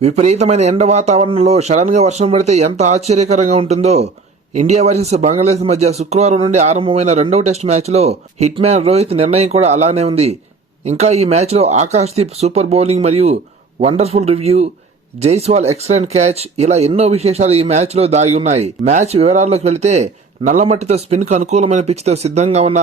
విపరీతమైన ఎండ వాతావరణంలో సడన్ గా వర్షం పడితే ఎంత ఆశ్చర్యకరంగా ఉంటుందో. ఇండియా వర్సెస్ బంగ్లాదేశ్ మధ్య శుక్రవారం నుండి ఆరంభమైన రెండవ టెస్ట్ మ్యాచ్లో హిట్ మ్యాన్ రోహిత్ నిర్ణయం కూడా అలానే ఉంది. ఇంకా ఈ మ్యాచ్లో ఆకాశ్దీప్ సూపర్ బౌలింగ్ మరియు wonderful review, Jaiswal excellent catch, ఇలా ఎన్నో విశేషాలు ఈ మ్యాచ్లో దాగి ఉన్నాయి. మ్యాచ్ వివరాల్లోకి వెళితే నల్లమట్టితో స్పిన్కు అనుకూలమైన పిచ్తో సిద్ధంగా ఉన్న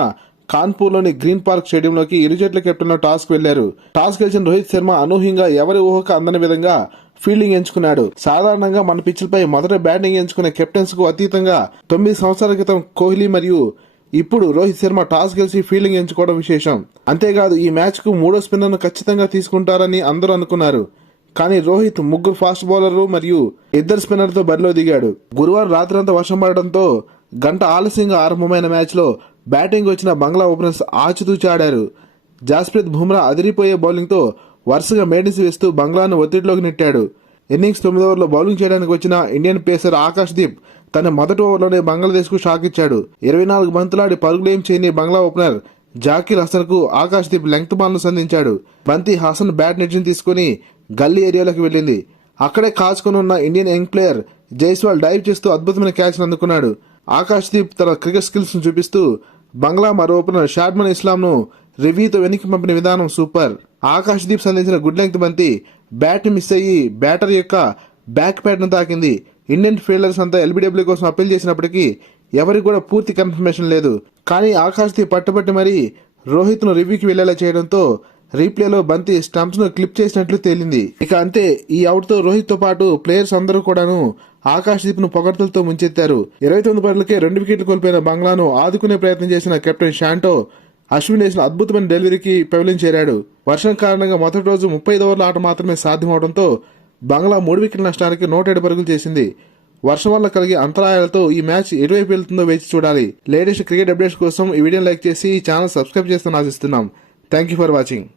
కాన్పూర్లోని గ్రీన్ పార్క్ స్టేడియంలోకి ఇరు జట్ల కెప్టెన్లు టాస్ కు వెళ్లారు. టాస్ గెలిచిన రోహిత్ శర్మ అనూహ్యంగా ఎవరి ఊహకు అందని విధంగా ఫీల్డింగ్ ఎంచుకున్నాడు. సాధారణంగా మన పిచ్లపై మొదట బ్యాటింగ్ ఎంచుకునే కెప్టెన్స్ కు అతీతంగా 9 సంవత్సరాల క్రితం కోహ్లీ మరియు ఇప్పుడు రోహిత్ శర్మ టాస్ గెలిచి ఫీల్డింగ్ ఎంచుకోవడం విశేషం. అంతేకాదు ఈ మ్యాచ్ కు మూడో స్పిన్నర్ను ఖచ్చితంగా తీసుకుంటారని అందరూ అనుకున్నారు. కానీ రోహిత్ 3 ఫాస్ట్ బౌలర్లు మరియు 2 స్పిన్నర్తో బరిలో దిగాడు. గురువారం రాత్రంతా వర్షం పడడంతో గంట ఆలస్యంగా ఆరంభమైన మ్యాచ్లో బ్యాటింగ్ వచ్చిన బంగ్లా ఓపెనర్స్ ఆచితూచి ఆడారు. జాస్ప్రీత్ బుమ్రా అదిరిపోయే బౌలింగ్తో వరుసగా మేడిన్స్ వేస్తూ బంగ్లాను ఒత్తిడిలోకి నెట్టాడు. ఇన్నింగ్స్ 9 ఓవర్లో బౌలింగ్ చేయడానికి వచ్చిన ఇండియన్ పేసర్ ఆకాశ్దీప్ తన మొదటి ఓవర్లోనే బంగ్లాదేశ్కు షాక్ ఇచ్చాడు. 24 బంతులాడి పరుగులేం చేయని బంగ్లా ఓపెనర్ జాకీర్ హసన్ కు ఆకాశ్దీప్ లెంగ్త్ బాల్ను సంధించాడు. బంతి హసన్ బ్యాట్ నెట్ని తీసుకుని గల్లీ ఏరియాలోకి వెళ్ళింది. అక్కడే కాచుకుని ఉన్న Indian young player Jaiswal dive చేస్తూ అద్భుతమైన క్యాచ్ అందుకున్నాడు. ఆకాశ్దీప్ తన క్రికెట్ స్కిల్స్ ను చూపిస్తూ బంగ్లా మరో ఓపెనర్ షాడ్మన్ ఇస్లాంను రివ్యూతో వెనక్కి పంపిన విధానం సూపర్. ఆకాశ్దీప్ సంధించిన గుడ్ లెంగ్త్ బంతి బ్యాట్ మిస్ అయ్యి బ్యాటర్ యొక్క బ్యాక్ ప్యాడ్ ను తాకింది. ఇండియన్ ఫీల్డర్స్ అంతా ఎల్బీడబ్ల్యూ కోసం అప్పీల్ చేసినప్పటికీ ఎవరికి కూడా పూర్తి కన్ఫర్మేషన్ లేదు. కానీ ఆకాశ్దీప్ పట్టుబట్టి మరీ రోహిత్ ను రివ్యూకి వెళ్లేలా చేయడంతో రీప్లేలో బంతి స్టంప్స్ ను క్లిప్ చేసినట్లు తేలింది. ఇక అంతే, ఈ అవుట్ తో రోహిత్ తో పాటు ప్లేయర్స్ అందరూ కూడాను ఆకాశ్దీప్ ను పొగడ్తలతో ముంచెత్తారు. 29 పరుగులకే 2 వికెట్లు కోల్పోయిన బంగ్లాను ఆదుకునే ప్రయత్నం చేసిన కెప్టెన్ షాంటో అశ్విన్ వేసిన అద్భుతమైన డెలివరీకి పెవిలియన్ చేరాడు. వర్షం కారణంగా మొదటి రోజు 35 ఓవర్ల ఆట మాత్రమే సాధ్యమవడంతో బంగ్లా 3 వికెట్ల నష్టానికి 107 పరుగులు చేసింది. వర్షం వల్ల కలిగే అంతరాయాలతో ఈ మ్యాచ్ ఎటువైపు వెళ్తుందో వేచి చూడాలి. లేటెస్ట్ క్రికెట్ అప్డేట్స్ కోసం ఈ వీడియోని లైక్ చేసి ఈ ఛానల్ సబ్స్క్రైబ్ చేస్తాను ఆశిస్తున్నాం. Thank you for watching.